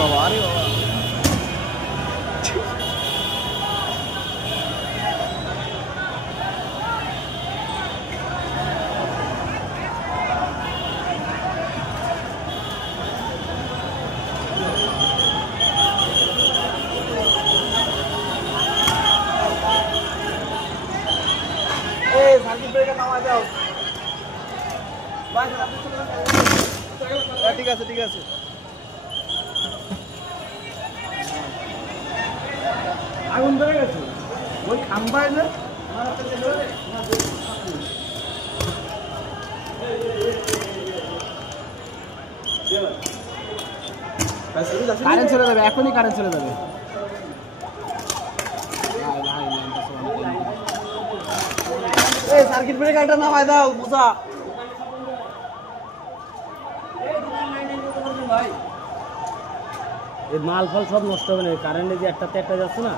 বাবা, আরে বাবা। ঠিক আছে ঠিক আছে। আগুন ধরে গেছে ওই খাম্বায় না কারেন্ট চলে যাবে, এখনই কারেন্ট চলে যাবে। এই সার্কিট ব্রেকারটা নামায় দাও মুসা। এই মাল ফল সব নষ্ট হবে না, কারেন্টে যে একটাতে একটা যাচ্ছে না।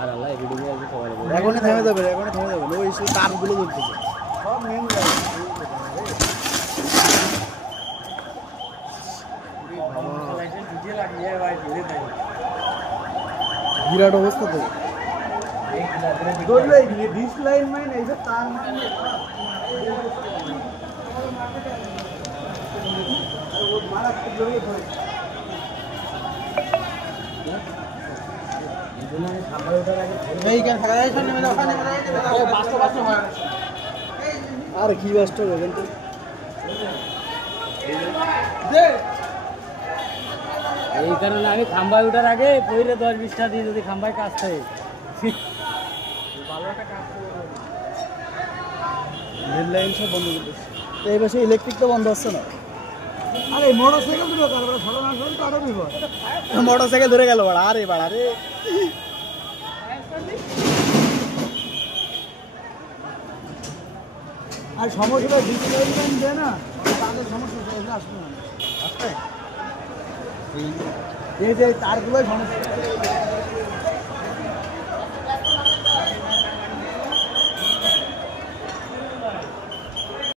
আর আল্লাহ ভিডিও আছে সবাই এখনই থেমে যাবে, এখনই থেমে যাবে। ওই তারগুলো জ্বলতেছে সব মেন বিরাট অবস্থা তো। ডিসলাইন মাইন এই যে তার আর কি বাস্ট হবে তো এই কারণে আমি খাম্বায় ওঠার আগে পইলে 10-20টা দিয়ে যদি খাম্বায় কাজ থাকে রেল লাইন সব বন্ধ করতেছে। এই পাশে ইলেকট্রিক তো বন্ধ হচ্ছে না। আরে মোটরসাইকেল ধরে কারবার ফলন আসল তো আরো বিপদ। মোটরসাইকেল ধরে গেল বাড়া, আরে বাড়া রে। আর সমস্যাটা ডিসপ্লেসমেন্ট দেয় না, তাদের সমস্যা আসবে না। আসবে এই যে তারগুলোই সমস্যা।